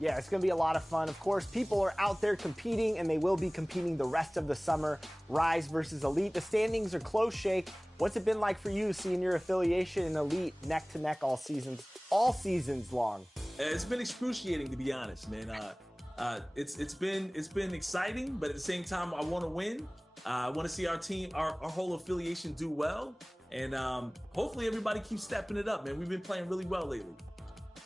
Yeah, it's going to be a lot of fun. Of course, people are out there competing, and they will be competing the rest of the summer. Rise versus Elite. The standings are close, Shake. What's it been like for you seeing your affiliation in Elite neck to neck all seasons long? It's been excruciating, to be honest, man. It's been exciting, but at the same time, I want to win. I want to see our team, our whole affiliation do well, and hopefully everybody keeps stepping it up, man. We've been playing really well lately.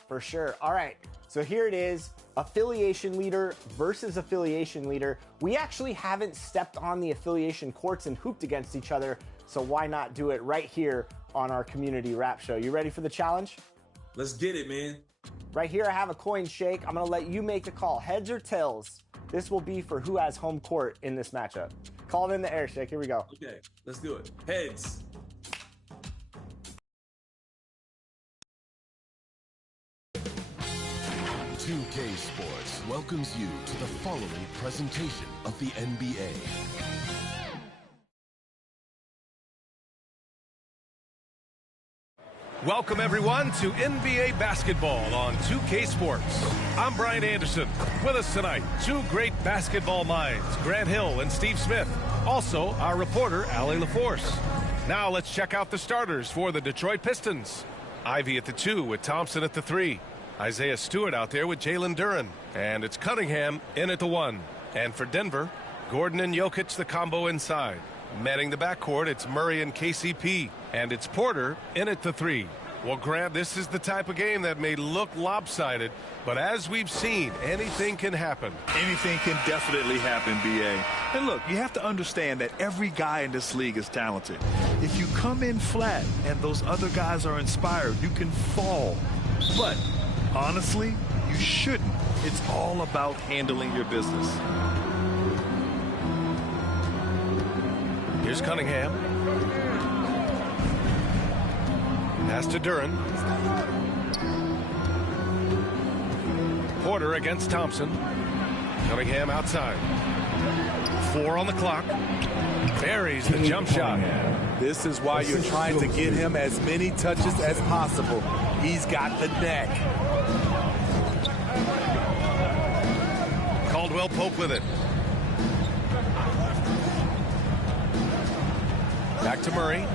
For sure. All right. So here it is, affiliation leader versus affiliation leader. We actually haven't stepped on the affiliation courts and hooped against each other, so why not do it right here on our community rap show? You ready for the challenge? Let's get it, man. Right here I have a coin, Shake. I'm gonna let you make the call, heads or tails. This will be for who has home court in this matchup. Call it in the air, Shake. Here we go. Okay, let's do it. Heads. .2K Sports welcomes you to the following presentation of the NBA. Welcome everyone to NBA basketball on 2K Sports. I'm Brian Anderson. With us tonight, two great basketball minds, Grant Hill and Steve Smith. Also, our reporter, Allie LaForce. Now let's check out the starters for the Detroit Pistons. Ivy at the 2 with Thompson at the 3. Isaiah Stewart out there with Jalen Duren. And it's Cunningham in at the 1. And for Denver, Gordon and Jokic the combo inside. Manning the backcourt, it's Murray and KCP. And it's Porter in at the 3. Well, Grant, this is the type of game that may look lopsided, but as we've seen, anything can happen. Anything can definitely happen, B.A. And look, you have to understand that every guy in this league is talented. If you come in flat and those other guys are inspired, you can fall. But honestly, you shouldn't. It's all about handling your business. Here's Cunningham. Pass to Duren. Porter against Thompson. Cunningham outside. 4 on the clock. Buries the jump shot. This is why you're trying to get him as many touches as possible. He's got the neck. Caldwell Pope with it. Back to Murray.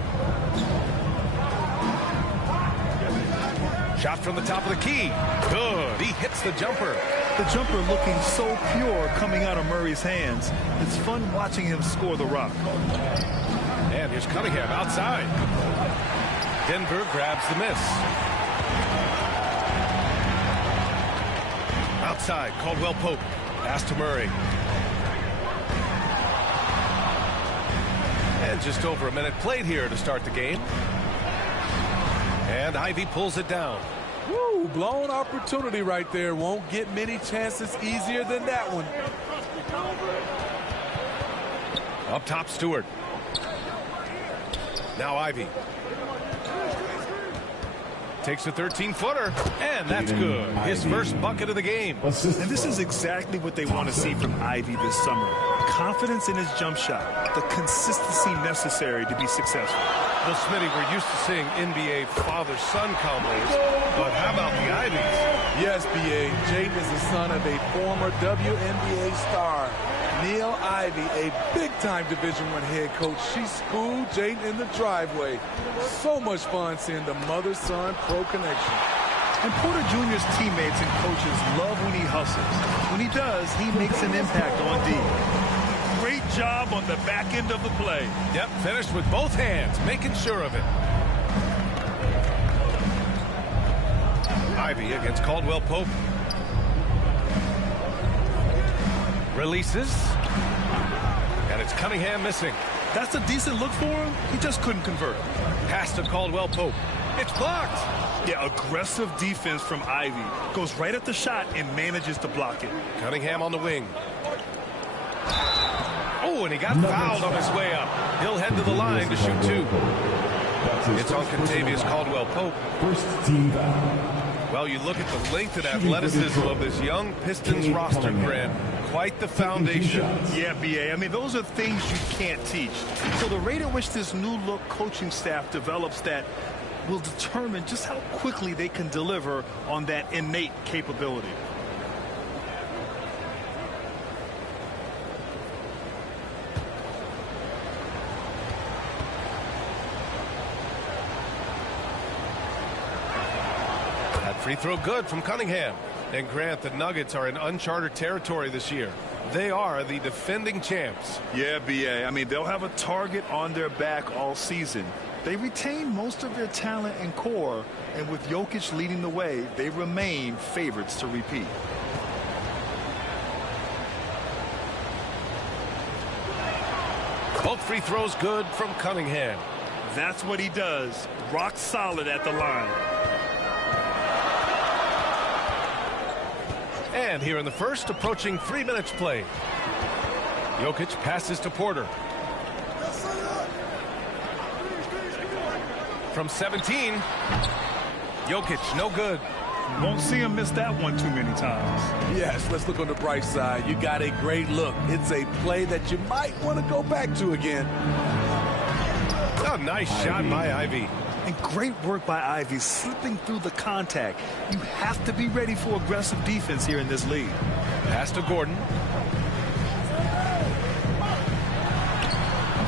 Shot from the top of the key. Good. He hits the jumper. The jumper looking so pure coming out of Murray's hands. It's fun watching him score the rock. And here's Cunningham outside. Denver grabs the miss. Outside, Caldwell Pope. Pass to Murray. And just over a minute played here to start the game. And Ivy pulls it down. Woo, blown opportunity right there. Won't get many chances easier than that one. Up top, Stewart. Now Ivy. Takes a 13-footer, and that's good. His first bucket of the game. And this is exactly what they want to see from Ivy this summer. Confidence in his jump shot. The consistency necessary to be successful. Well, Smitty, we're used to seeing NBA father-son combos, but how about the Ivies? Yes, B.A. Jaden is the son of a former WNBA star, Neil Ivy, a big-time Division I head coach. She schooled Jaden in the driveway. So much fun seeing the mother-son pro connection. And Porter Jr.'s teammates and coaches love when he hustles. When he does, he makes an impact on D. Great job on the back end of the play. Yep, finished with both hands, making sure of it. Ivy against Caldwell Pope. Releases. And it's Cunningham missing. That's a decent look for him. He just couldn't convert. Pass to Caldwell Pope. It's blocked. Yeah, aggressive defense from Ivy. Goes right at the shot and manages to block it. Cunningham on the wing. Oh, and he got fouled on his way up. He'll head to the line to shoot 2. It's on Contavious Caldwell Pope. First team foul. Well, you look at the length and athleticism of this young Pistons roster, Grant. Quite the foundation. Yeah, B.A. I mean, those are things you can't teach. So the rate at which this new look coaching staff develops that will determine just how quickly they can deliver on that innate capability. Free throw good from Cunningham. And Grant, the Nuggets are in uncharted territory this year. They are the defending champs. Yeah, B.A. I mean, they'll have a target on their back all season. They retain most of their talent and core, and with Jokic leading the way, they remain favorites to repeat. Both free throws good from Cunningham. That's what he does. Rock solid at the line. And here in the first, approaching 3 minutes played. Jokic passes to Porter. From 17, Jokic, no good. Won't see him miss that one too many times. Yes, let's look on the bright side. You got a great look. It's a play that you might want to go back to again. A nice shot by Ivy. And great work by Ivy slipping through the contact. You have to be ready for aggressive defense here in this league. Pass to Gordon.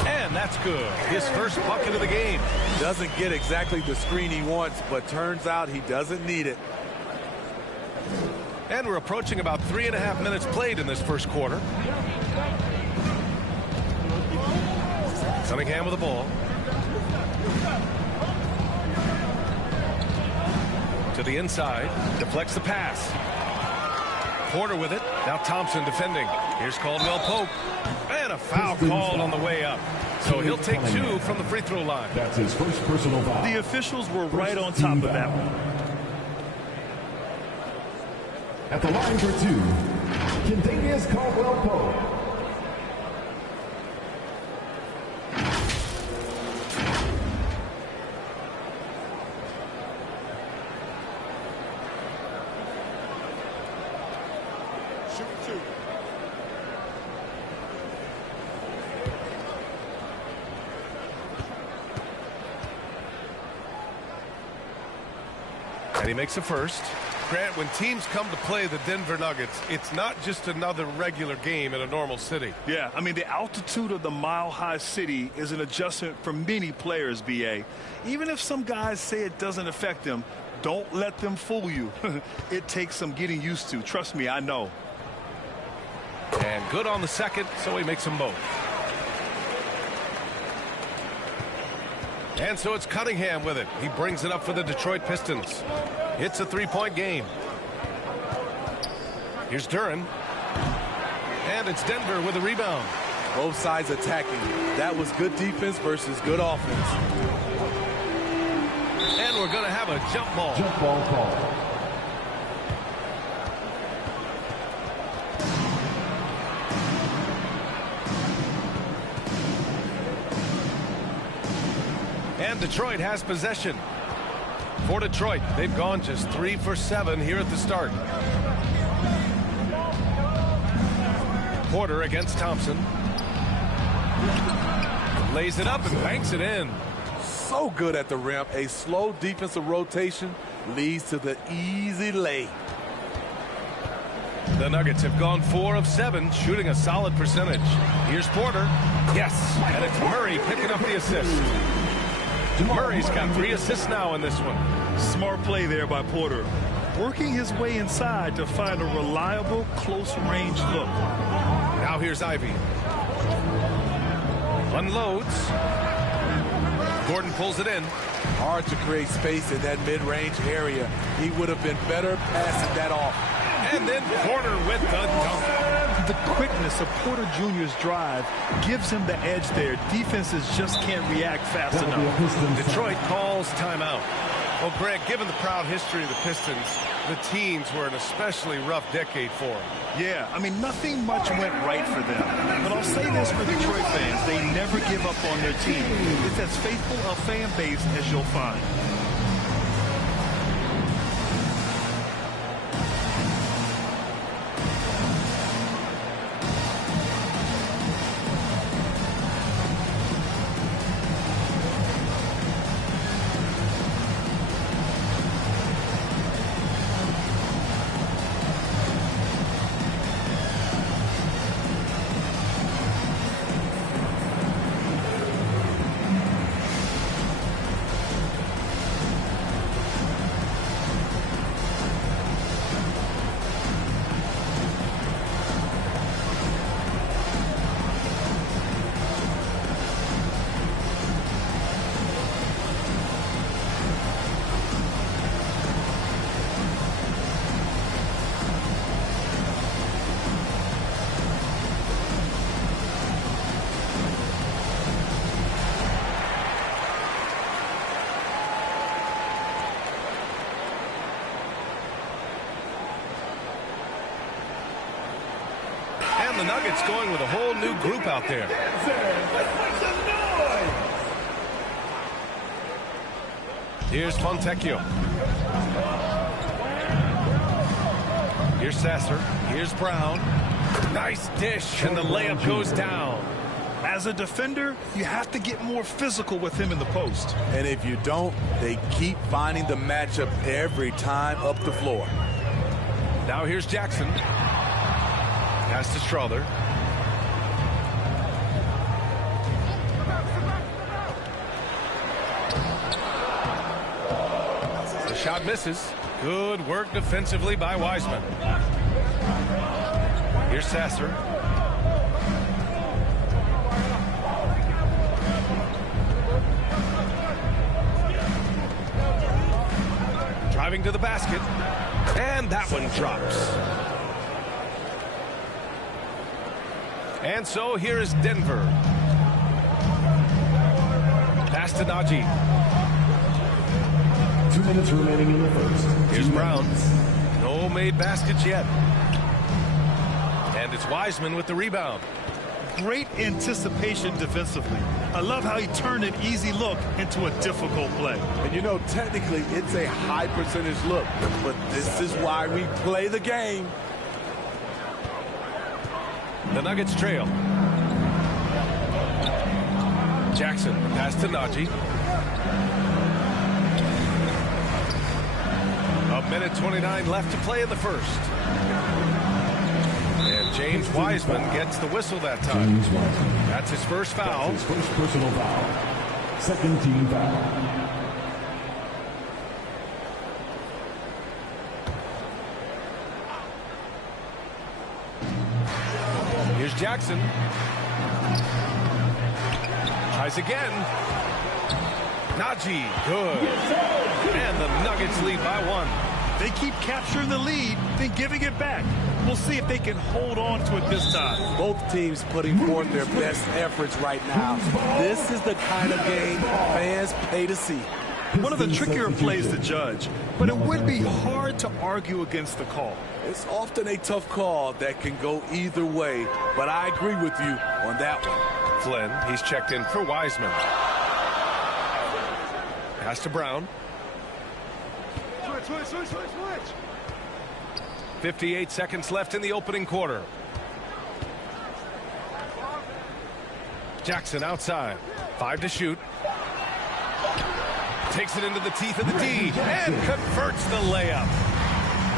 And that's good. His first bucket of the game. Doesn't get exactly the screen he wants, but turns out he doesn't need it. And we're approaching about 3.5 minutes played in this first quarter. Cunningham with the ball. To the inside. Deflects the pass. Porter with it. Now Thompson defending. Here's Caldwell Pope. And a foul called on the way up. So he'll take 2 from the free throw line. That's his first personal foul. The officials were right on top of that one. At the line for 2, Kentavious Caldwell-Pope. And he makes a first. Grant, when teams come to play the Denver Nuggets, it's not just another regular game in a normal city. Yeah, I mean, the altitude of the mile-high city is an adjustment for many players, B.A. Even if some guys say it doesn't affect them, don't let them fool you. It takes some getting used to. Trust me, I know. And good on the second, so he makes them both. And so it's Cunningham with it. He brings it up for the Detroit Pistons. It's a 3-point game. Here's Duren. And it's Denver with a rebound. Both sides attacking. That was good defense versus good offense. And we're going to have a jump ball. Jump ball call. And Detroit has possession. For Detroit, they've gone just 3 for 7 here at the start. Porter against Thompson. Lays it up and banks it in. So good at the rim. A slow defensive rotation leads to the easy lay. The Nuggets have gone 4 of 7, shooting a solid percentage. Here's Porter. Yes, and it's Murray picking up the assist. Murray's got 3 assists now in this one. Smart play there by Porter. Working his way inside to find a reliable, close-range look. Now here's Ivy. Unloads. Gordon pulls it in. Hard to create space in that mid-range area. He would have been better passing that off. And then Porter with the dunk. The quickness of Porter Jr.'s drive gives him the edge there. Defenses just can't react fast enough. Detroit calls timeout. Well, Greg, given the proud history of the Pistons, the teens were an especially rough decade for them. Yeah, I mean, nothing much went right for them. But I'll say this for Detroit fans, they never give up on their team. It's as faithful a fan base as you'll find. And the Nuggets going with a whole new group out there. Here's Fontecchio. Here's Sasser. Here's Brown. Nice dish, and the layup goes down. As a defender, you have to get more physical with him in the post. And if you don't, they keep finding the matchup every time up the floor. Now here's Jackson. Pass to Strother. The shot misses. Good work defensively by Wiseman. Here's Sasser. Driving to the basket. And that one drops. And so here is Denver. Pass to Najee. 2 minutes remaining in the first. Here's Brown. No made baskets yet. And it's Wiseman with the rebound. Great anticipation defensively. I love how he turned an easy look into a difficult play. And you know, technically, it's a high percentage look, but this is why we play the game. The Nuggets trail. Jackson, pass to Najee. A minute 29 left to play in the first. And James Wiseman gets the whistle that time. That's his first foul. His first personal foul. Second team foul. Here's Jackson. Tries again. Najee, good. And the Nuggets lead by 1. They keep capturing the lead, then giving it back. We'll see if they can hold on to it this time. Both teams putting forth their best efforts right now. This is the kind of game fans pay to see. One of the trickier plays to judge, but it would be hard to argue against the call. It's often a tough call that can go either way, but I agree with you on that one. Flynn, he's checked in for Wiseman. Pass to Brown. Switch. 58 seconds left in the opening quarter. Jackson outside. 5 to shoot. Takes it into the teeth of the D and converts the layup.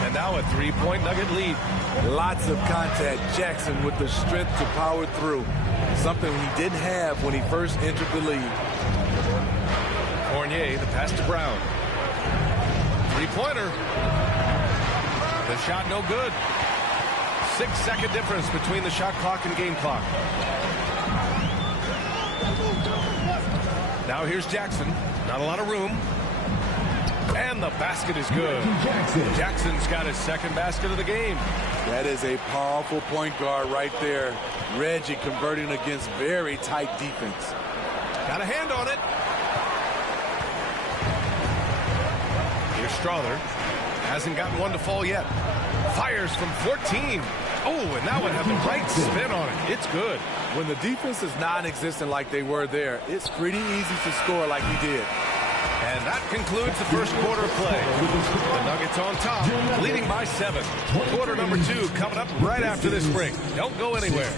And now a 3-point Nugget lead. Lots of contact. Jackson with the strength to power through. Something he didn't have when he first entered the league. Fournier, the pass to Brown. 3-pointer. The shot no good. 6-second difference between the shot clock and game clock. Now here's Jackson. Not a lot of room. And the basket is good. Jackson's got his second basket of the game. That is a powerful point guard right there. Reggie converting against very tight defense. Got a hand on it. Here's Strother. Hasn't gotten one to fall yet. Fires from 14. Oh, and that one had the right spin on it. It's good. When the defense is non-existent like they were there, it's pretty easy to score like he did. And that concludes the first quarter of play. The Nuggets on top, leading by 7. Quarter number 2 coming up right after this break. Don't go anywhere.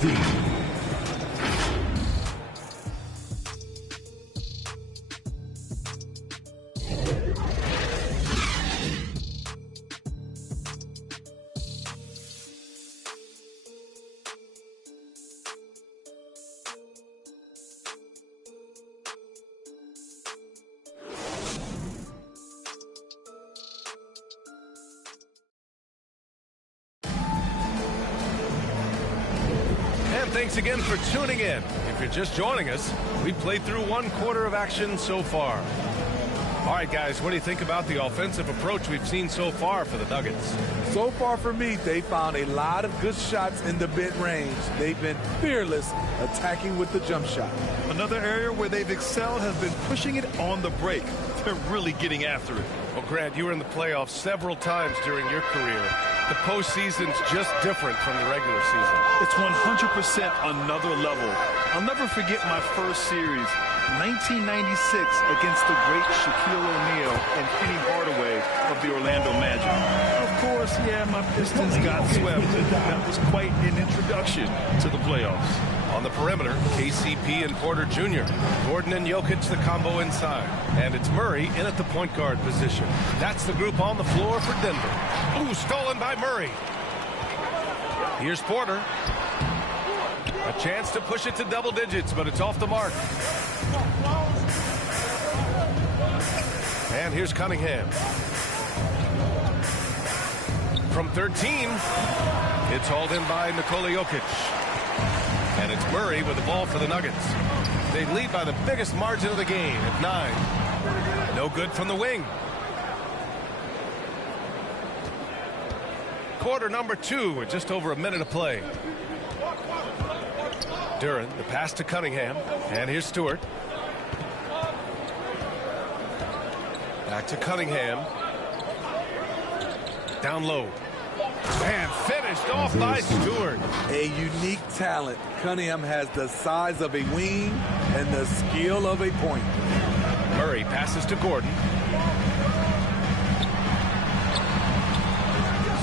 Thanks again for tuning in. If you're just joining us, we've played through 1 quarter of action so far. All right, guys, what do you think about the offensive approach we've seen so far for the Nuggets? So far for me, they found a lot of good shots in the mid-range. They've been fearless attacking with the jump shot. Another area where they've excelled has been pushing it on the break. They're really getting after it. Well, Grant, you were in the playoffs several times during your career. The postseason's just different from the regular season. It's 100% another level. I'll never forget my first series, 1996, against the great Shaquille O'Neal and Penny Hardaway of the Orlando Magic. Of course, yeah, my Pistons got swept. That was quite an introduction to the playoffs. On the perimeter, KCP and Porter Jr. Gordon and Jokic the combo inside. And it's Murray in at the point guard position. That's the group on the floor for Denver. Ooh, stolen by Murray. Here's Porter. A chance to push it to double digits, but it's off the mark. And here's Cunningham. From 13, it's hauled in by Nikola Jokic. And it's Murray with the ball for the Nuggets. They lead by the biggest margin of the game at 9. No good from the wing. Quarter number 2 with just over a minute of play. Duran, the pass to Cunningham. And here's Stewart. Back to Cunningham. Down low. And finished off by Stewart. A unique talent. Cunningham has the size of a wing and the skill of a point. Murray passes to Gordon.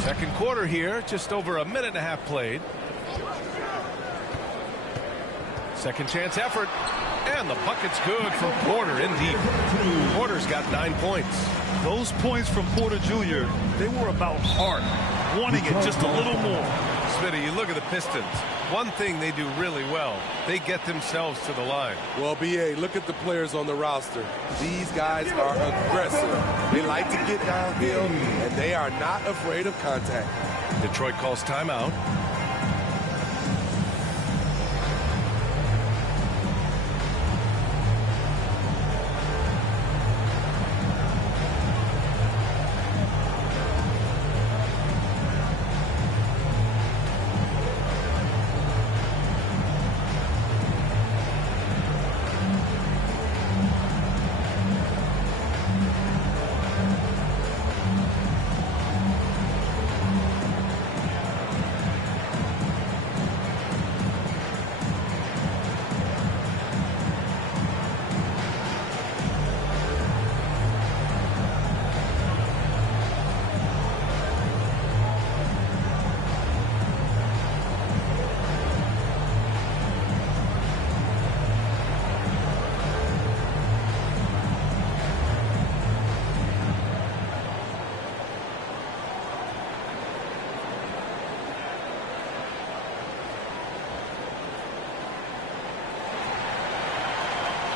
Second quarter here, just over a minute and a half played. Second chance effort. And the bucket's good from Porter in deep. Porter's got 9 points. Those points from Porter Jr., they were about heart, wanting it just a little more. Smitty, you look at the Pistons. One thing they do really well, they get themselves to the line. Well, B.A., look at the players on the roster. These guys are aggressive. They like to get downhill, and they are not afraid of contact. Detroit calls timeout.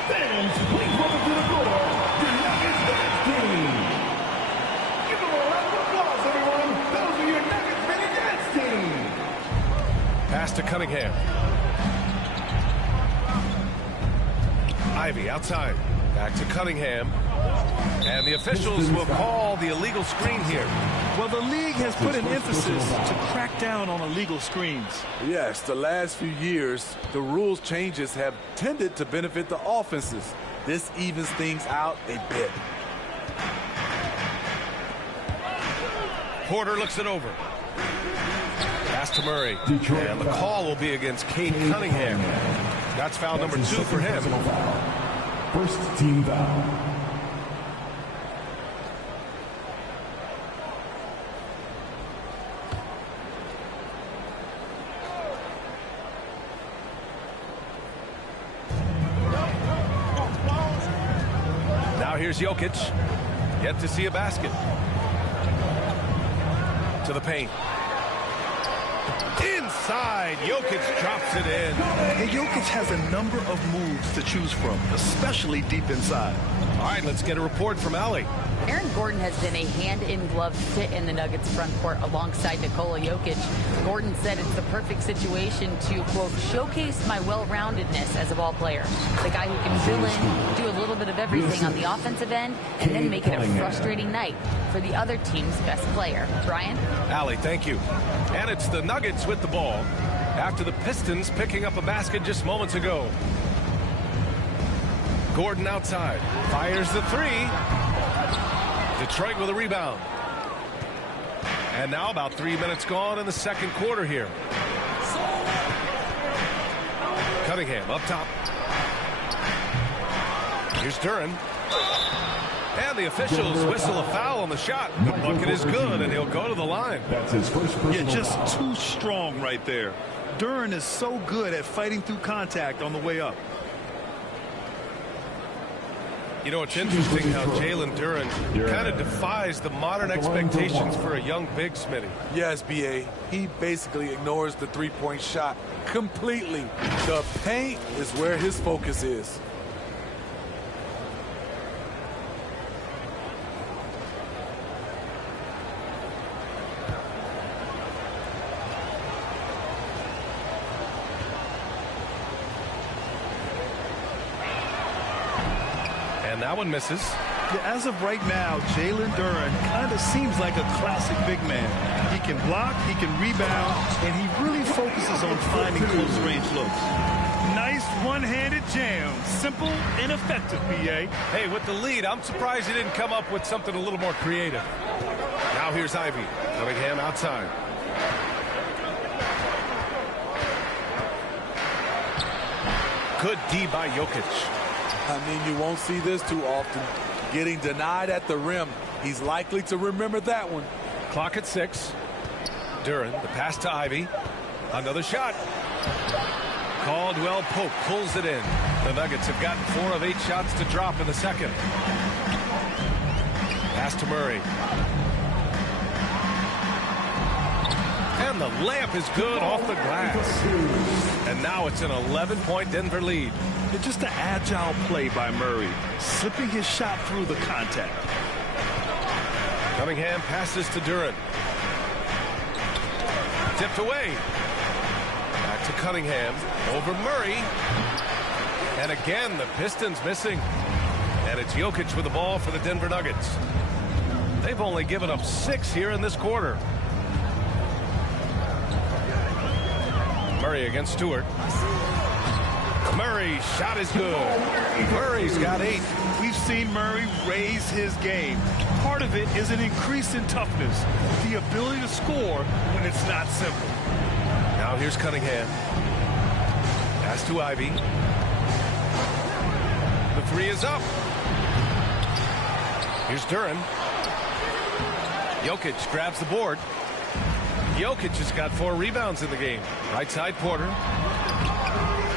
Fans, please welcome to the floor, the Nuggets dance team. Give them a round of applause, everyone. Those are your Nuggets mini dance team. Pass to Cunningham. Ivy outside. Back to Cunningham. And the officials will call the illegal screen here. Well, the league has put an emphasis to crack down on illegal screens. Yes, the last few years, the rules changes have tended to benefit the offenses. This evens things out a bit. Porter looks it over. Pass to Murray. And the call will be against Cade Cunningham. That's foul number 2 for him. First team foul. Here's Jokic. Yet to see a basket. To the paint. Inside. Jokic drops it in. And Jokic has a number of moves to choose from, especially deep inside. All right, let's get a report from Allie. Aaron Gordon has been a hand-in-glove fit in the Nuggets front court alongside Nikola Jokic. Gordon said it's the perfect situation to, quote, showcase my well-roundedness as a ball player. The guy who can fill in, do a little bit of everything on the offensive end, and then make it a frustrating night for the other team's best player. Brian? Allie, thank you. And it's the Nuggets with the ball after the Pistons picking up a basket just moments ago. Gordon outside. Fires the 3. Detroit with a rebound. And now about 3 minutes gone in the second quarter here. Cunningham up top. Here's Duren. And the officials whistle a foul on the shot. The bucket is good, and he'll go to the line. That's his first personal Yeah, just foul. too strong right there. Duren is so good at fighting through contact on the way up. You know, it's interesting how Jalen Duren kind of defies the modern expectations for a young big, Smitty. Yes, B.A. He basically ignores the three-point shot completely. The paint is where his focus is. And that one misses. Yeah, as of right now, Jalen Duren kind of seems like a classic big man. He can block, he can rebound, and he really focuses on finding close-range looks. Nice one-handed jam. Simple and effective, B.A. Hey, with the lead, I'm surprised he didn't come up with something a little more creative. Now here's Ivy. Cunningham outside. Good D by Jokic. I mean, you won't see this too often. Getting denied at the rim. He's likely to remember that one. Clock at 6. Duren, the pass to Ivy. Another shot. Caldwell Pope pulls it in. The Nuggets have gotten 4 of 8 shots to drop in the second. Pass to Murray. And the layup is good off the glass. And now it's an 11-point Denver lead. It's just an agile play by Murray, slipping his shot through the contact. Cunningham passes to Duren. Tipped away. Back to Cunningham. Over Murray. And again, the Pistons missing. And it's Jokic with the ball for the Denver Nuggets. They've only given up 6 here in this quarter. Murray against Stewart. Murray's shot is good. Murray's got 8. We've seen Murray raise his game. Part of it is an increase in toughness, the ability to score when it's not simple. Now here's Cunningham. Pass to Ivy. The 3 is up. Here's Duren. Jokic grabs the board. Jokic has got 4 rebounds in the game. Right side Porter.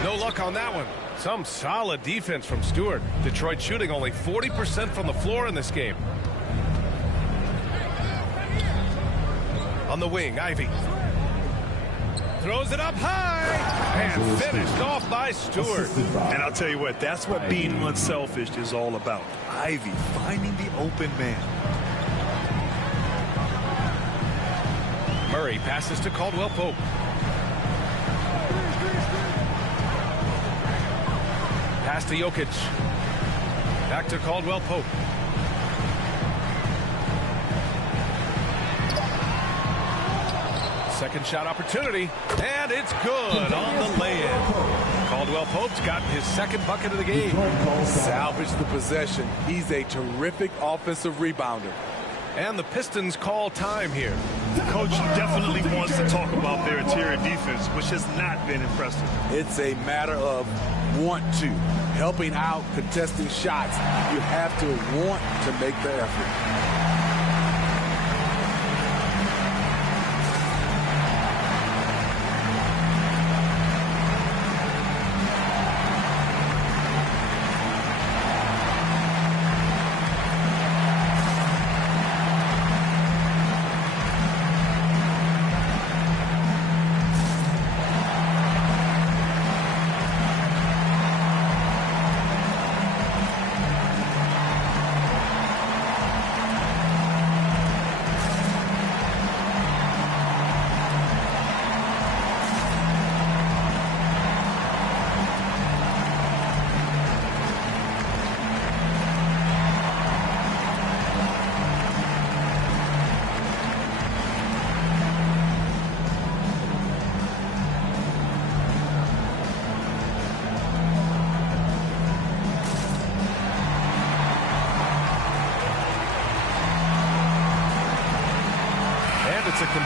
No luck on that one. Some solid defense from Stewart. Detroit shooting only 40% from the floor in this game. On the wing, Ivy. Throws it up high. And finished off by Stewart. And I'll tell you what, that's what being unselfish is all about. Ivy finding the open man. Murray passes to Caldwell Pope. Pass to Jokic. Back to Caldwell Pope. Second shot opportunity. And it's good on the lay-in. Caldwell Pope's gotten his second bucket of the game. Salvage the possession. He's a terrific offensive rebounder. And the Pistons call time here. Coach definitely wants to talk about their interior defense, which has not been impressive. It's a matter of want to. Helping out, contesting shots. You have to want to make the effort.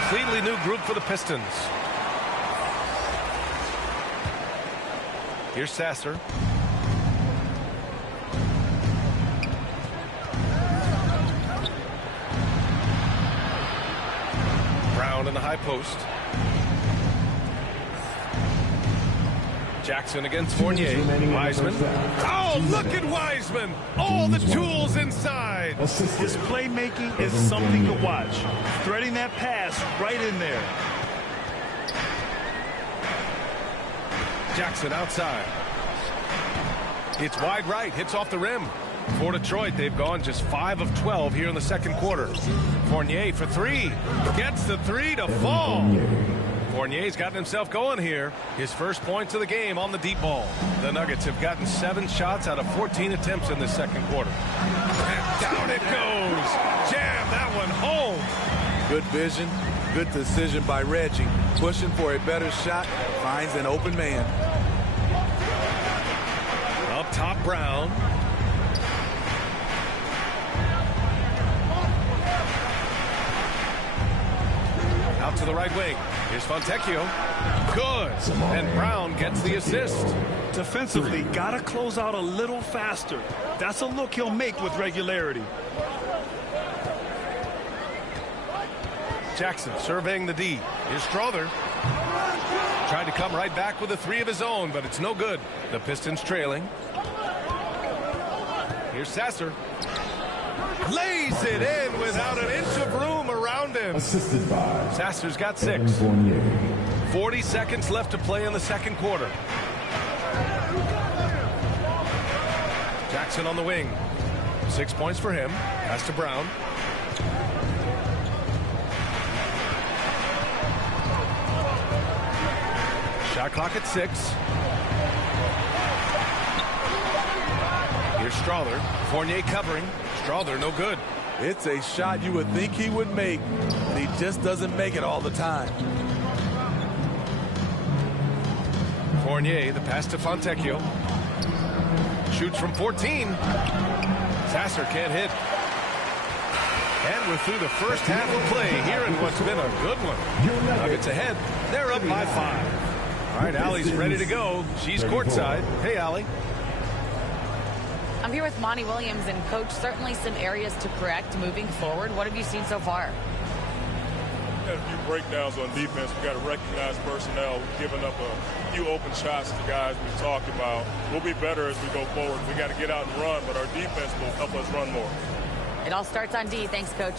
completely new group for the Pistons. Here's Sasser. Brown in the high post. Jackson against Fournier. Wiseman. Oh, look at Wiseman. All the tools inside. His playmaking is something to watch. Threading that pass right in there. Jackson outside. It's wide right. Hits off the rim. For Detroit, they've gone just 5 of 12 here in the second quarter. Fournier for 3. Gets the 3 to fall. Fournier's gotten himself going here. His first points of the game on the deep ball. The Nuggets have gotten 7 shots out of 14 attempts in the second quarter. And down it goes. Jam that one home. Good vision, good decision by Reggie. Pushing for a better shot, finds an open man. Up top, Brown. Out to the right wing. Here's Fontecchio. Good. And Brown gets the assist. Defensively, gotta close out a little faster. That's a look he'll make with regularity. Jackson surveying the D. Here's Strother. Tried to come right back with a 3 of his own, but it's no good. The Pistons trailing. Here's Sasser. Lays it in without an inch of room around him. Assisted by Sasser's got 6. 40 seconds left to play in the second quarter. Jackson on the wing. 6 points for him. Pass to Brown. Shot clock at 6. Here's Strother. Fournier covering. Strother no good. It's a shot you would think he would make, but he just doesn't make it all the time. Fournier, the pass to Fontecchio. Shoots from 14. Sasser can't hit. And we're through the first half of play here in what's been a good one. Nuggets ahead. They're up by 5. All right, Allie's ready to go. She's courtside. Hey, Allie. I'm here with Monty Williams, and Coach, certainly some areas to correct moving forward. What have you seen so far? We had a few breakdowns on defense. We got to recognize personnel. We've given up a few open shots to guys we've talked about. We'll be better as we go forward. We got to get out and run, but our defense will help us run more. It all starts on D. Thanks, Coach.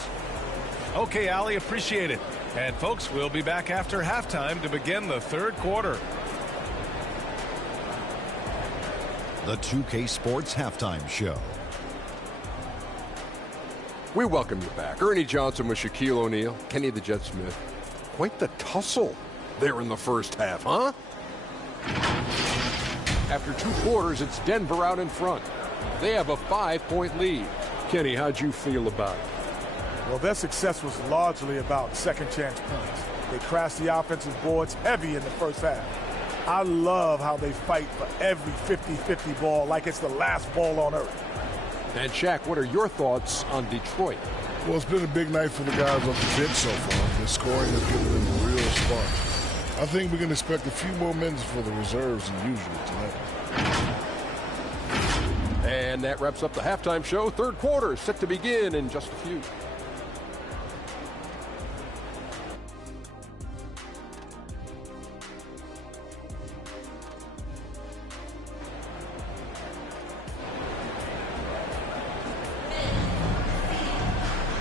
Okay, Allie, appreciate it. And, folks, we'll be back after halftime to begin the third quarter. The 2K Sports Halftime Show. We welcome you back. Ernie Johnson with Shaquille O'Neal, Kenny the Jet Smith. Quite the tussle there in the first half, huh? After 2 quarters, it's Denver out in front. They have a 5-point lead. Kenny, how'd you feel about it? Well, their success was largely about second chance points. They crashed the offensive boards heavy in the first half. I love how they fight for every 50-50 ball like it's the last ball on earth. And Shaq, what are your thoughts on Detroit? Well, it's been a big night for the guys off the bench so far. The scoring has given them a real spark. I think we can expect a few more minutes for the reserves than usual tonight. And that wraps up the halftime show. Third quarter set to begin in just a few.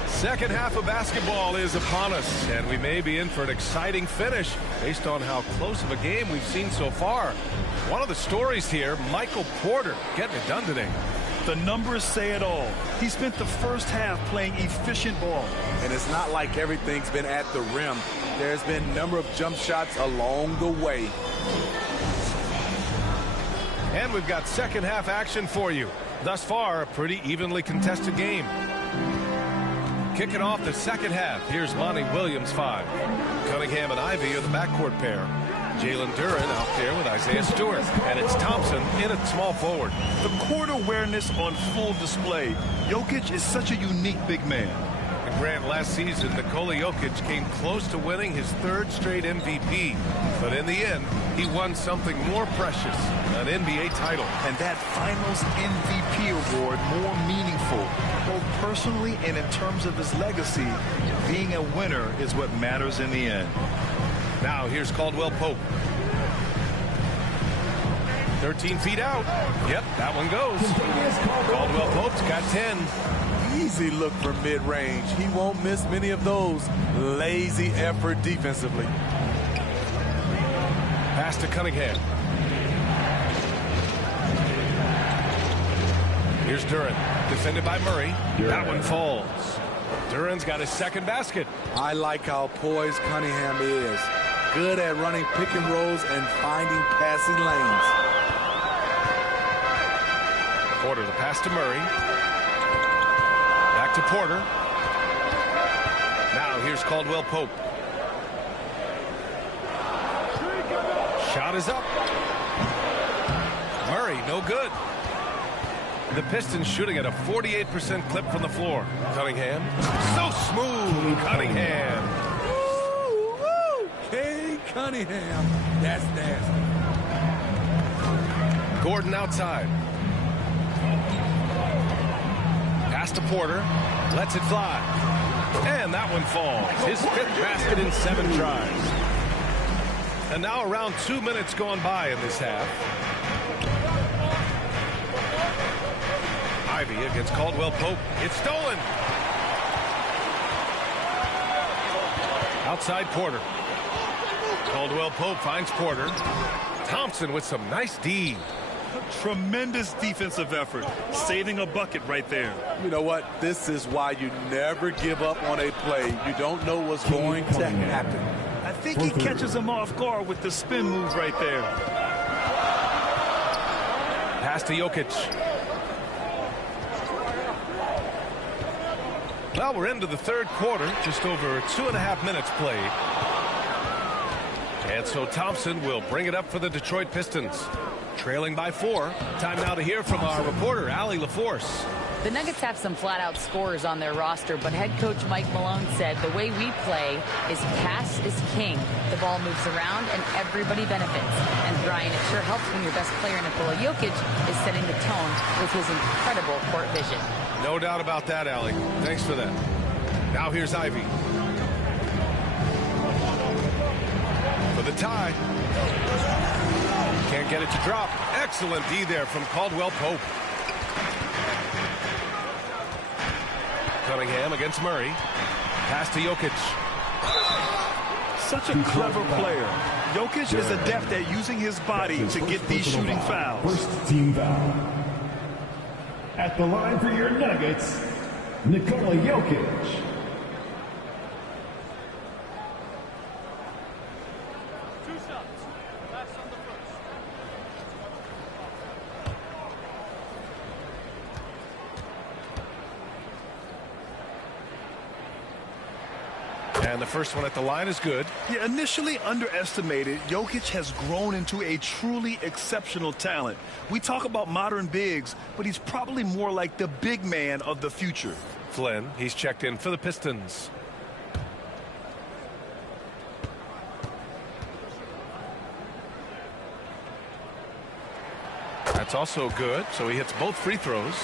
Second half of basketball is upon us, and we may be in for an exciting finish based on how close of a game we've seen so far. One of the stories here, Michael Porter getting it done today. The numbers say it all. He spent the first half playing efficient ball. And it's not like everything's been at the rim. There's been a number of jump shots along the way. And we've got second half action for you. Thus far, a pretty evenly contested game. Kicking off the second half, here's Monty Williams 5. Cunningham and Ivy are the backcourt pair. Jalen Duren out there with Isaiah Stewart. And it's Thompson in at small forward. The court awareness on full display. Jokic is such a unique big man. Grant, last season, Nikola Jokic came close to winning his 3rd straight MVP. But in the end, he won something more precious, an NBA title. And that Finals MVP award more meaningful, both personally and in terms of his legacy. Being a winner is what matters in the end. Now here's Caldwell Pope. 13 feet out. Yep, that one goes. Caldwell Pope's got 10. Easy look for mid-range. He won't miss many of those. Lazy effort defensively. Pass to Cunningham. Here's Duren, defended by Murray. That one falls. Duren's got his 2nd basket. I like how poised Cunningham is. Good at running pick and rolls and finding passing lanes. Porter, the pass to Murray. Back to Porter. Now here's Caldwell Pope. Shot is up. Murray, no good. The Pistons shooting at a 48% clip from the floor. Cunningham. So smooth. Cunningham. Woo, woo. Hey, Cunningham. That's nasty. Gordon outside. Pass to Porter. Lets it fly. And that one falls. His 5th basket in 7 tries. And now around 2 minutes gone by in this half. Ivy against Caldwell Pope. It's stolen. Outside Porter. Caldwell Pope finds Porter. Thompson with some nice D. Tremendous defensive effort. Saving a bucket right there. You know what? This is why you never give up on a play. You don't know what's going to happen. I think he catches him off guard with the spin move right there. Pass to Jokic. Well, we're into the 3rd quarter. Just over 2.5 minutes played. And so Thompson will bring it up for the Detroit Pistons. Trailing by 4. Time now to hear from our reporter, Allie LaForce. The Nuggets have some flat-out scorers on their roster, but head coach Mike Malone said the way we play is pass is king. The ball moves around and everybody benefits. And Brian, it sure helps when your best player, Nikola Jokic, is setting the tone with his incredible court vision. No doubt about that, Allie. Thanks for that. Now here's Ivy. For the tie. Can't get it to drop. Excellent D there from Caldwell Pope. Cunningham against Murray. Pass to Jokic. Such a clever player. Jokic is adept at using his body to get these shooting fouls. First team foul. At the line for your Nuggets, Nikola Jokic. And the first one at the line is good. Yeah, initially underestimated, Jokic has grown into a truly exceptional talent. We talk about modern bigs, but he's probably more like the big man of the future. Flynn, he's checked in for the Pistons. That's also good, so he hits both free throws.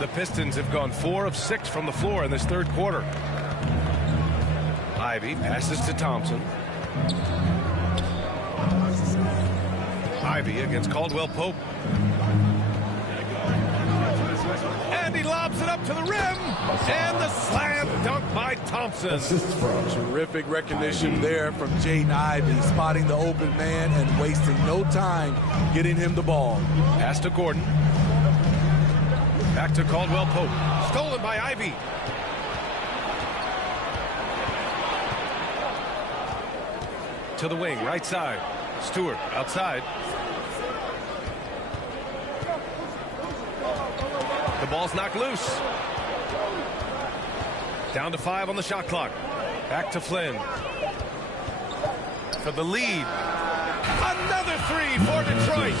The Pistons have gone 4 of 6 from the floor in this 3rd quarter. Ivy passes to Thompson. Ivy against Caldwell Pope. And he lobs it up to the rim. And the slam dunk by Thompson. Terrific recognition there from Jaden Ivey, spotting the open man and wasting no time getting him the ball. Pass to Gordon. Back to Caldwell Pope. Stolen by Ivy. To the wing, right side. Stewart outside. The ball's knocked loose. Down to 5 on the shot clock. Back to Flynn. For the lead. Another three for Detroit.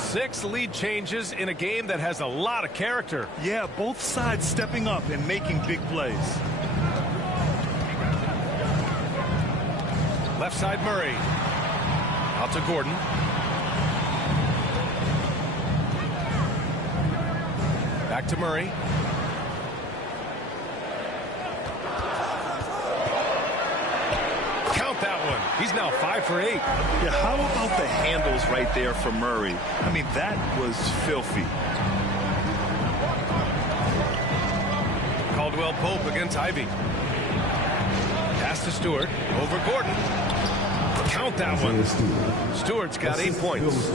6 lead changes in a game that has a lot of character. Yeah, both sides stepping up and making big plays. Left side Murray. Out to Gordon. Back to Murray. Count that one. He's now 5 for 8. Yeah, how about the handles right there for Murray? I mean, that was filthy. Caldwell Pope against Ivy. Pass to Stewart. Over Gordon. Count that one. Stewart's got 8 points.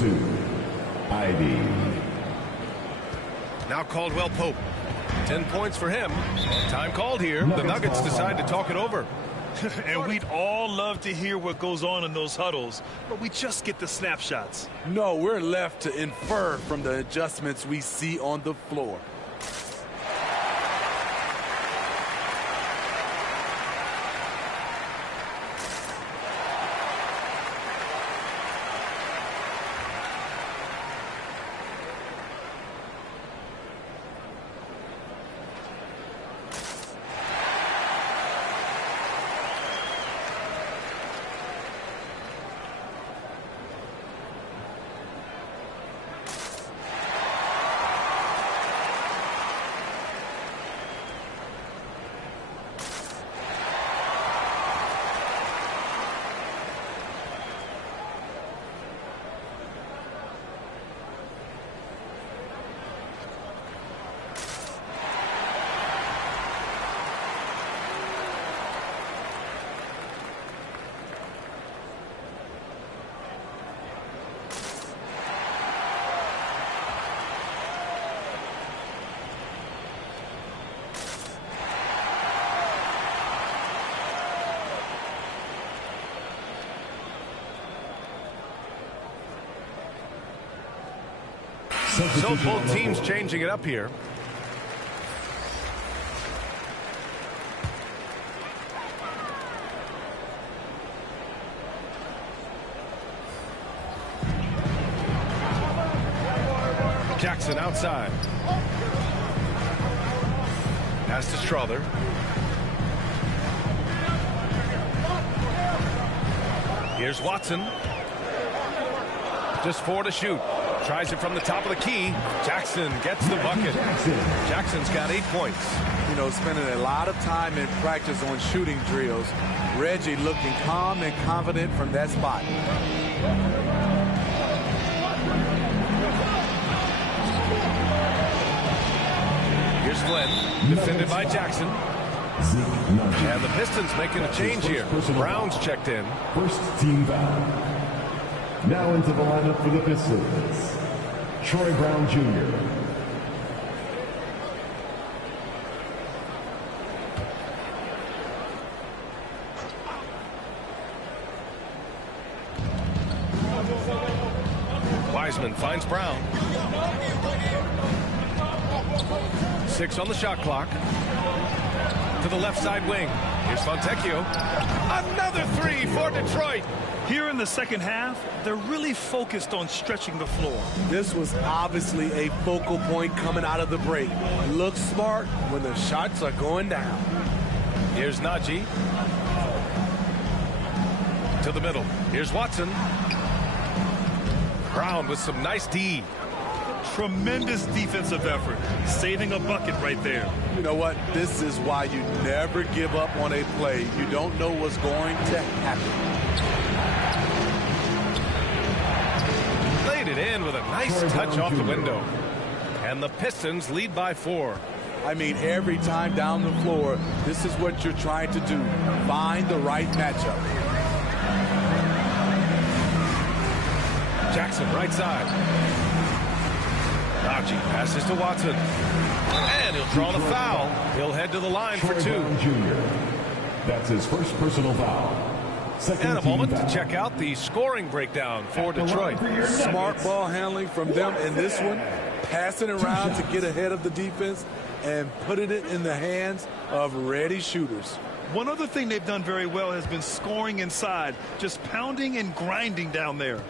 Ivy. Now Caldwell Pope. 10 points for him. Time called here. The Nuggets decide to talk it over. And we'd all love to hear what goes on in those huddles, but we just get the snapshots. No, we're left to infer from the adjustments we see on the floor. So both teams changing it up here. Jackson outside. Pass to Strother. Here's Watson. Just 4 to shoot. Tries it from the top of the key. Jackson gets the bucket. Jackson's got 8 points. You know, spending a lot of time in practice on shooting drills. Reggie looking calm and confident from that spot. Here's Glenn, defended by Jackson. And the Pistons making a change here. Brown's checked in. First team foul. Now into the lineup for the Pistons, Troy Brown Jr. Wiseman finds Brown. 6 on the shot clock. To the left side wing. Here's Fontecchio. Another 3 for Detroit. Here in the second half, they're really focused on stretching the floor. This was obviously a focal point coming out of the break. Look smart when the shots are going down. Here's Najee. To the middle. Here's Watson. Brown with some nice D. Tremendous defensive effort, saving a bucket right there. You know what? This is why you never give up on a play. You don't know what's going to happen. Laid it in with a nice touch off the window. And the Pistons lead by 4. I mean, every time down the floor, this is what you're trying to do. Find the right matchup. Jackson, right side. Najee passes to Watson. And he'll draw the foul. He'll head to the line for 2. Jr. That's his first personal foul. And a moment to check out the scoring breakdown for Detroit. Smart ball handling from them in this one. Passing around to get ahead of the defense and putting it in the hands of ready shooters. One other thing they've done very well has been scoring inside, just pounding and grinding down there.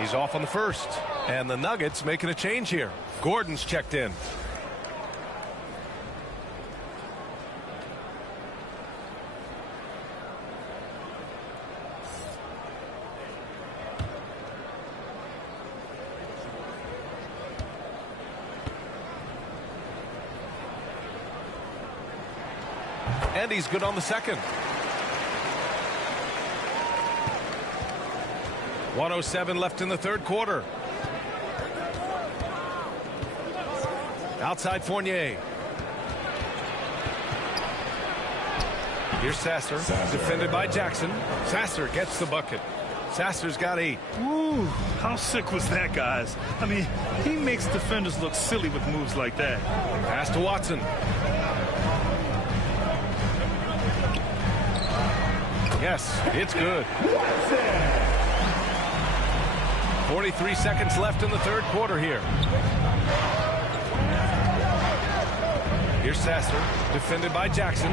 He's off on the first, and the Nuggets making a change here. Gordon's checked in. And he's good on the second. 1:07 left in the third quarter. Outside Fournier. Here's Sasser, defended by Jackson. Sasser gets the bucket. Sasser's got 8. Ooh, how sick was that, guys? I mean, he makes defenders look silly with moves like that. Pass to Watson. Yes, it's good. 43 seconds left in the third quarter here. Here's Sasser, defended by Jackson.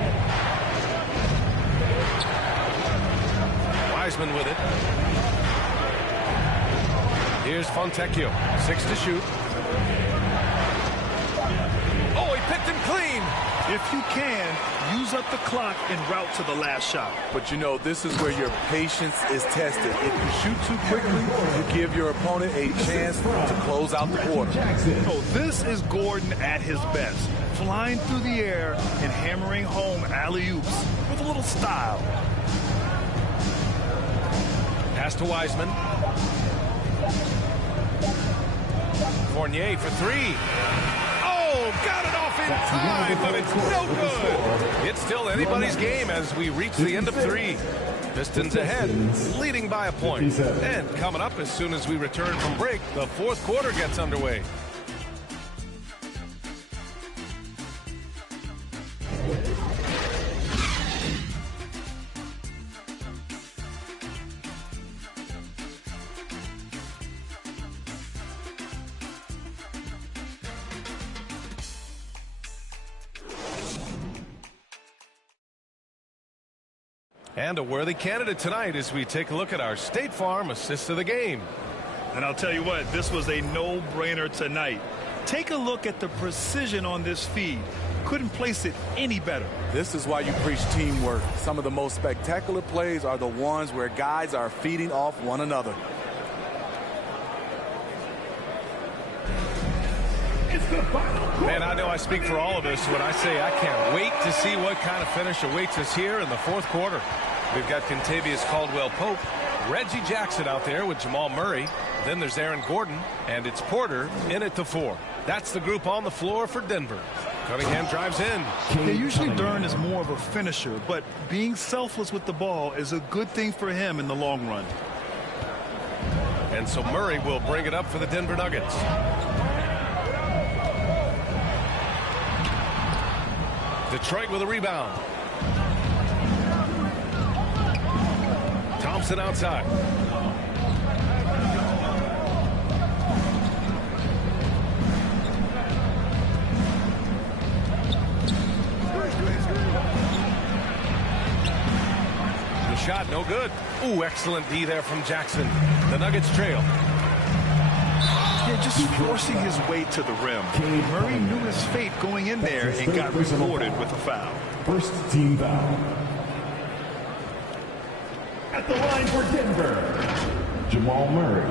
Wiseman with it. Here's Fontecchio, 6 to shoot. Oh, he picked him clean. If you can, use up the clock en route to the last shot. But you know, this is where your patience is tested. If you shoot too quickly, you give your opponent a chance to close out the quarter. So this is Gordon at his best, flying through the air and hammering home alley-oops with a little style. Pass to Wiseman. Fournier for 3. Oh, got it off in time, but it's no good. It's still anybody's game as we reach the end of 3. Pistons ahead, leading by a point. And coming up as soon as we return from break, the fourth quarter gets underway. And a worthy candidate tonight as we take a look at our State Farm assist of the game. And I'll tell you what, this was a no-brainer tonight. Take a look at the precision on this feed. Couldn't place it any better. This is why you preach teamwork. Some of the most spectacular plays are the ones where guys are feeding off one another. Man, I know I speak for all of us when I say I can't wait to see what kind of finish awaits us here in the fourth quarter. We've got Kentavious Caldwell-Pope, Reggie Jackson out there with Jamal Murray. Then there's Aaron Gordon, and it's Porter in at the 4. That's the group on the floor for Denver. Cunningham drives in. Yeah, usually Dern is more of a finisher, but being selfless with the ball is a good thing for him in the long run. And so Murray will bring it up for the Denver Nuggets. Detroit with a rebound. Thompson outside. The shot no good. Ooh, excellent D there from Jackson. The Nuggets trail. Yeah, just forcing his way to the rim. Murray knew his fate going in there and got rewarded with a foul. First team foul. At the line for Denver, Jamal Murray.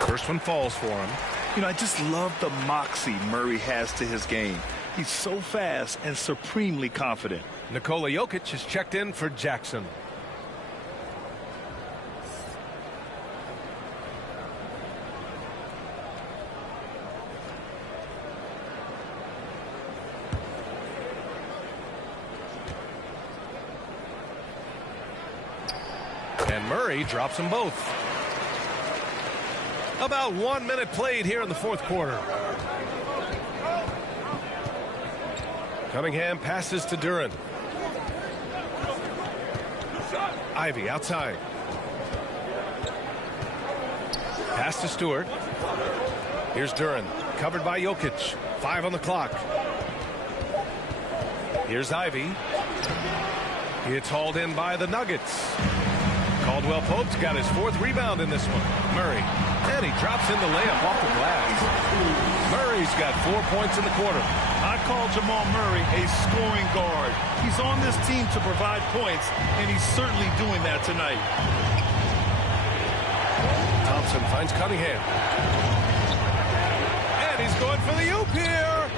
First one falls for him. You know, I just love the moxie Murray has to his game. He's so fast and supremely confident. Nikola Jokic has checked in for Jackson. And Murray drops them both. About 1 minute played here in the fourth quarter. Cunningham passes to Duren. Ivy outside. Pass to Stewart. Here's Duren, covered by Jokic. 5 on the clock. Here's Ivy. It's hauled in by the Nuggets. Caldwell Pope's got his 4th rebound in this one. Murray. And he drops in the layup off the glass. Murray's got 4 points in the quarter. I call Jamal Murray a scoring guard. He's on this team to provide points, and he's certainly doing that tonight. Thompson finds Cunningham. And he's going for the oop here.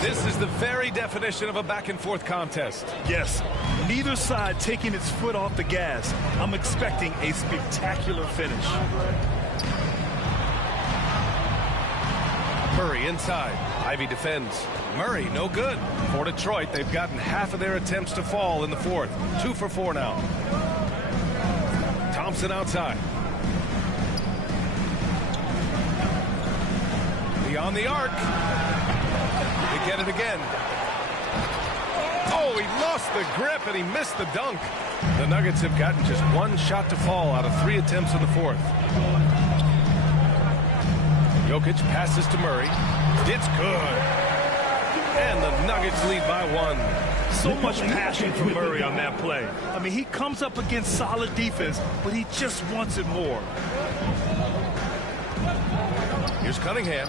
This is the very definition of a back-and-forth contest. Yes, neither side taking its foot off the gas. I'm expecting a spectacular finish. Murray inside. Ivy defends. Murray, no good. For Detroit, they've gotten half of their attempts to fall in the fourth. 2 for 4 now. Thompson outside. Beyond the arc. They get it again. Oh, he lost the grip and he missed the dunk. The Nuggets have gotten just 1 shot to fall out of 3 attempts in the fourth. Jokic passes to Murray. It's good. And the Nuggets lead by 1. So much passion from Murray on that play. I mean, he comes up against solid defense, but he just wants it more. Here's Cunningham.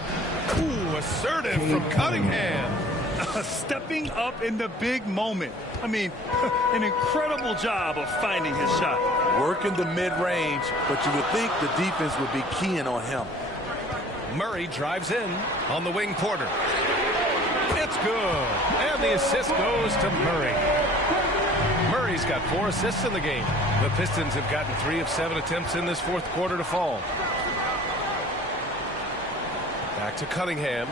Ooh, assertive from Cunningham. Stepping up in the big moment. I mean, an incredible job of finding his shot. Working the mid-range, but you would think the defense would be keying on him. Murray drives in on the wing Porter. It's good. And the assist goes to Murray. Murray's got 4 assists in the game. The Pistons have gotten 3 of 7 attempts in this fourth quarter to fall. Back to Cunningham.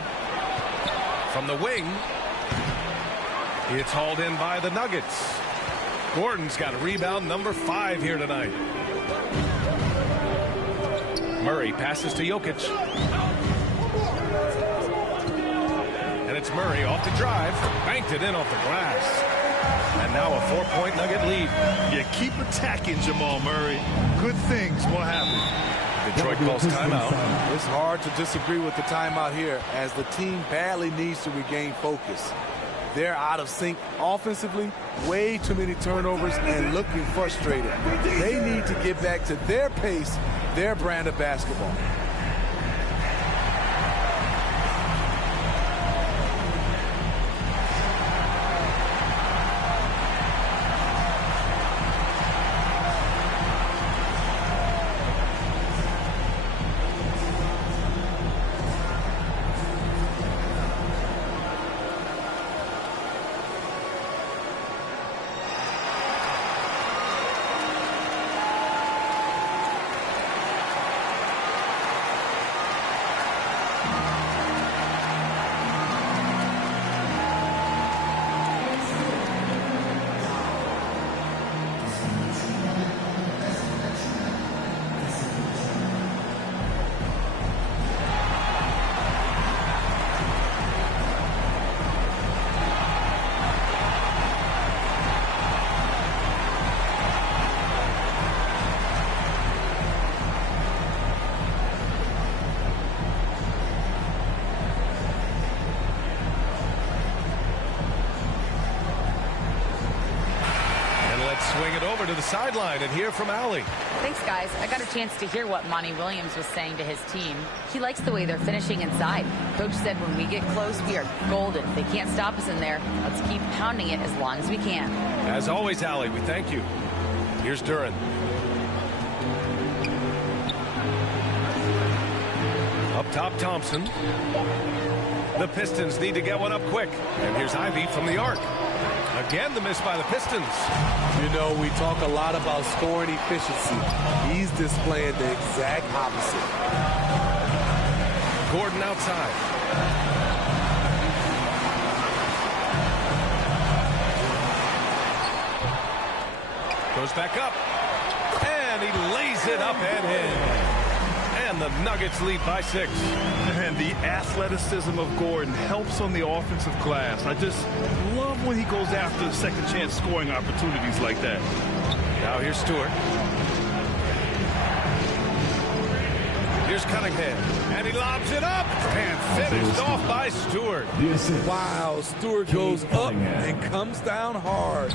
From the wing. It's hauled in by the Nuggets. Gordon's got rebound number 5 here tonight. Murray passes to Jokic. And it's Murray off the drive. Banked it in off the glass. And now a 4-point Nugget lead. You keep attacking Jamal Murray. Good things will happen. Detroit calls timeout. It's hard to disagree with the timeout here as the team badly needs to regain focus. They're out of sync offensively, way too many turnovers, and looking frustrated. They need to get back to their pace, their brand of basketball. Swing it over to the sideline and hear from Allie. Thanks, guys. I got a chance to hear what Monty Williams was saying to his team. He likes the way they're finishing inside. Coach said when we get close, we are golden. They can't stop us in there. Let's keep pounding it as long as we can. As always, Allie, we thank you. Here's Duren. Up top, Thompson. The Pistons need to get one up quick. And here's Ivy from the arc. Again, the miss by the Pistons. You know, we talk a lot about scoring efficiency. He's displaying the exact opposite. Gordon outside. Goes back up. And he lays it up and in. And the Nuggets lead by 6. And the athleticism of Gordon helps on the offensive glass. I just love when he goes after second chance scoring opportunities like that. Now here's Stewart. Here's Cunningham. And he lobs it up. And finished off by Stewart. Wow, Stewart goes up and comes down hard,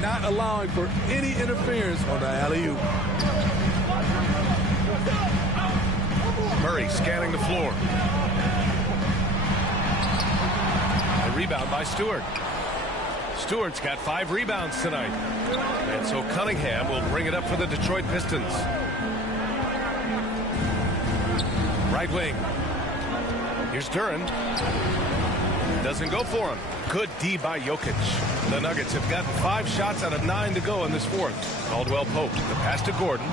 not allowing for any interference on the alley-oop. Murray scanning the floor. The rebound by Stewart. Stewart's got 5 rebounds tonight. And so Cunningham will bring it up for the Detroit Pistons. Right wing. Here's Duran. Doesn't go for him. Good D by Jokic. The Nuggets have gotten 5 shots out of 9 to go in this fourth. Caldwell Pope. The pass to Gordon.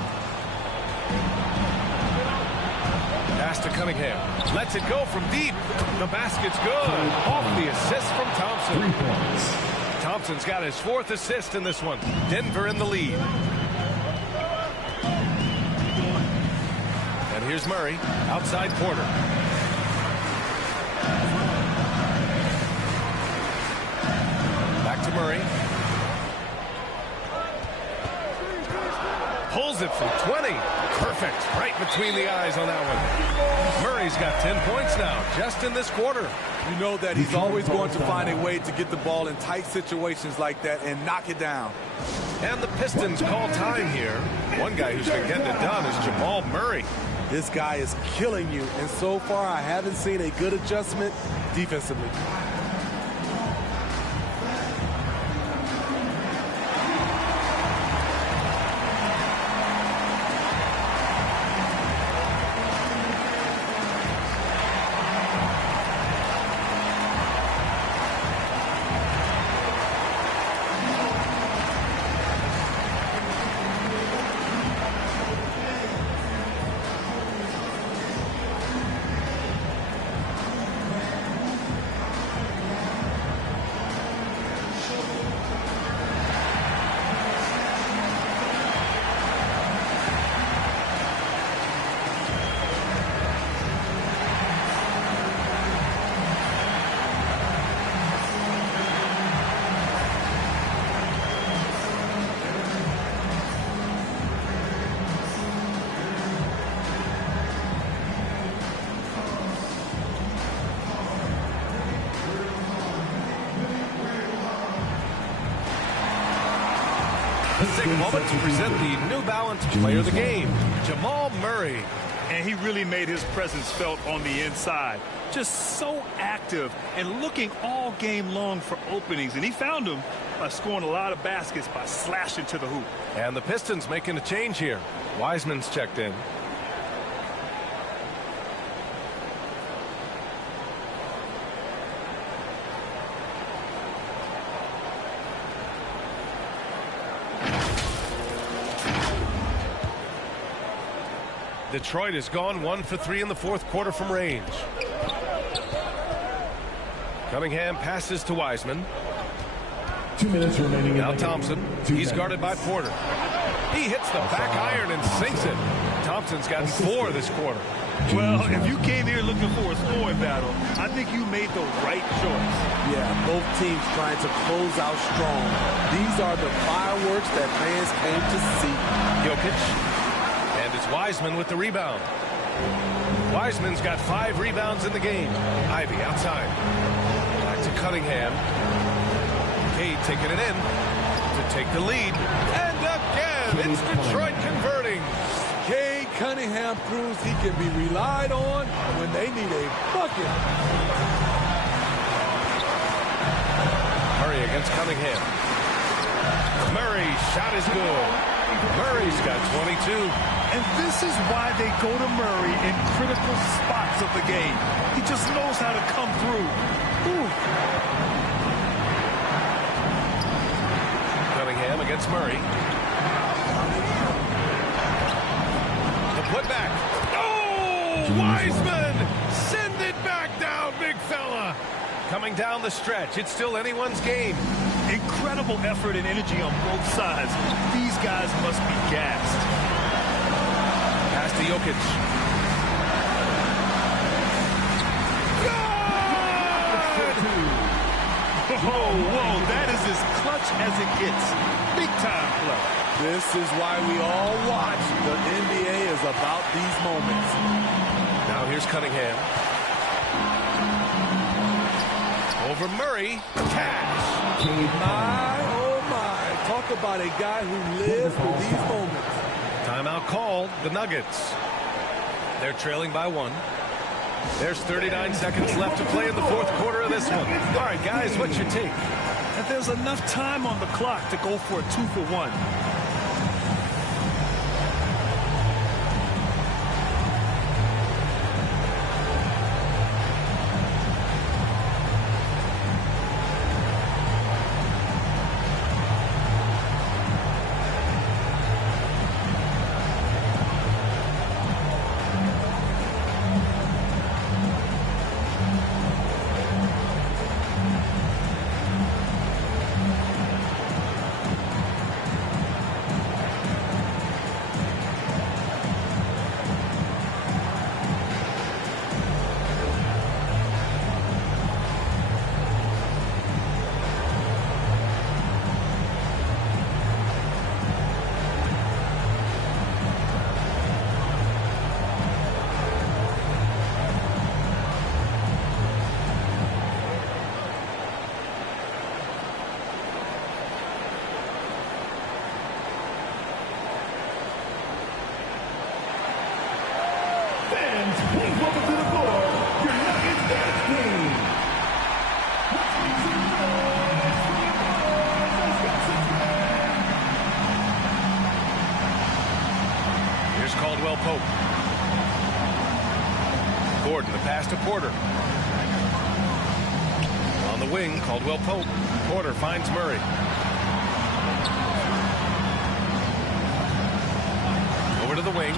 Pass to Cunningham. Lets it go from deep. The basket's good. Off the assist from Thompson. 3 points. Thompson's got his 4th assist in this one. Denver in the lead. And here's Murray. Outside corner. Back to Murray. Pulls it from 20. Perfect. Right between the eyes on that one. Murray's got 10 points now, just in this quarter. You know that he's always going to find a way to get the ball in tight situations like that and knock it down. And the Pistons call time here. One guy who's been getting it done is Jamal Murray. This guy is killing you, and so far I haven't seen a good adjustment defensively. A sick moment to present the New Balance Player of the Game, Jamal Murray. And he really made his presence felt on the inside. Just so active and looking all game long for openings. And he found them by scoring a lot of baskets by slashing to the hoop. And the Pistons making a change here. Wiseman's checked in. Detroit has gone 1 for 3 in the fourth quarter from range. Cunningham passes to Wiseman. 2 minutes remaining. Now Thompson. He's guarded by Porter. He hits the back iron and sinks it. Thompson's gotten 4 this quarter. Well, if you came here looking for a scoring battle, I think you made the right choice. Yeah, both teams trying to close out strong. These are the fireworks that fans came to see. Jokic. And it's Wiseman with the rebound. Wiseman's got 5 rebounds in the game. Ivy outside. Back to Cunningham. Cade taking it in to take the lead. And again, it's Detroit converting. Cade Cunningham proves he can be relied on when they need a bucket. Murray against Cunningham. Murray's shot is good. Murray's got 22. And this is why they go to Murray in critical spots of the game. He just knows how to come through. Ooh. Cunningham against Murray. The putback. Oh, Wiseman! Send it back down, big fella. Coming down the stretch. It's still anyone's game. Incredible effort and energy on both sides. These guys must be gassed. to Jokic. Whoa, that is as clutch as it gets. Big time play. This is why we all watch. The NBA is about these moments. Now here's Cunningham. Over Murray. Cash. Oh my. Talk about a guy who lives for these moments. Timeout called. The Nuggets. They're trailing by 1. There's 39 seconds left to play in the fourth quarter of this one. All right, guys, what's your take? And there's enough time on the clock to go for a 2-for-1. Please welcome to the floor, your Nuggets dance team. Here's Caldwell Pope. Gordon, the pass to Porter. On the wing, Caldwell Pope. Porter finds Murray. Over to the wing.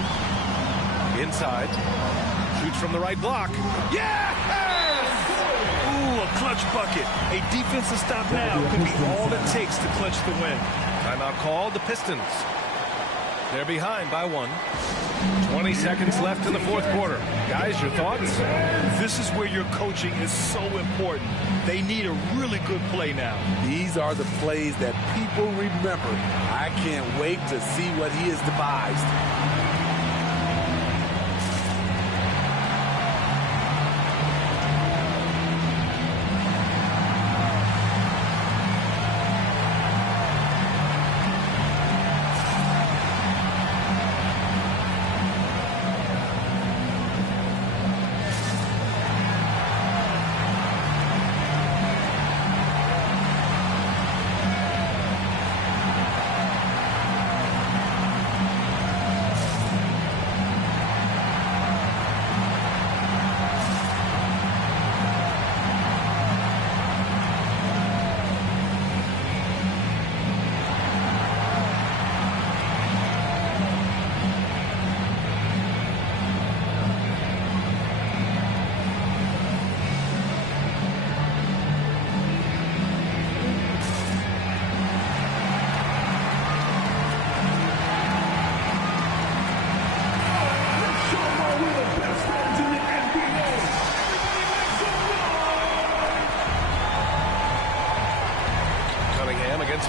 Inside. Shoots from the right block. Yes! Ooh, a clutch bucket. A defensive stop now could be all it takes to clutch the win. Timeout called. The Pistons. They're behind by 1. 20 seconds left in the fourth quarter. Guys, your thoughts? This is where your coaching is so important. They need a really good play now. These are the plays that people remember. I can't wait to see what he has devised.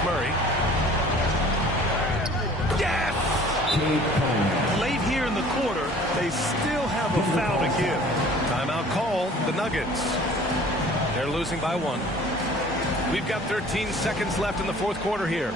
Murray. Yes! Late here in the quarter, they still have a foul to give. Timeout called. The Nuggets. They're losing by 1. We've got 13 seconds left in the fourth quarter here.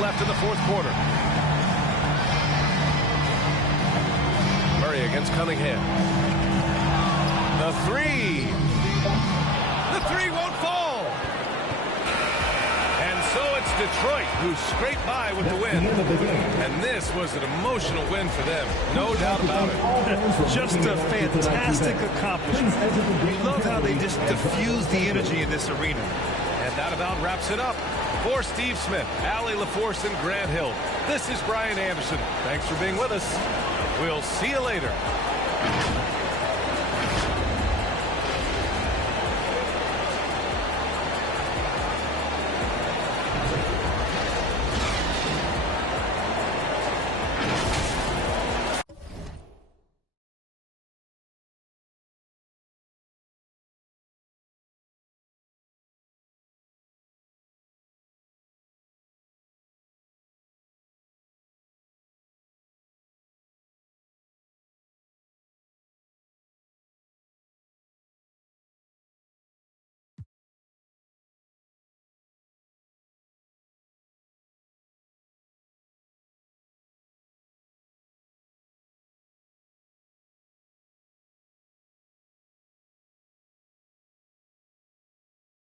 left in the fourth quarter. Murray against Cunningham. The three. The three won't fall. And so it's Detroit who scraped by with the win. And this was an emotional win for them. No doubt about it. Just a fantastic accomplishment. We love how they just diffuse the energy in this arena. And that about wraps it up. For Steve Smith, Allie LaForce, and Grant Hill, this is Brian Anderson. Thanks for being with us. We'll see you later.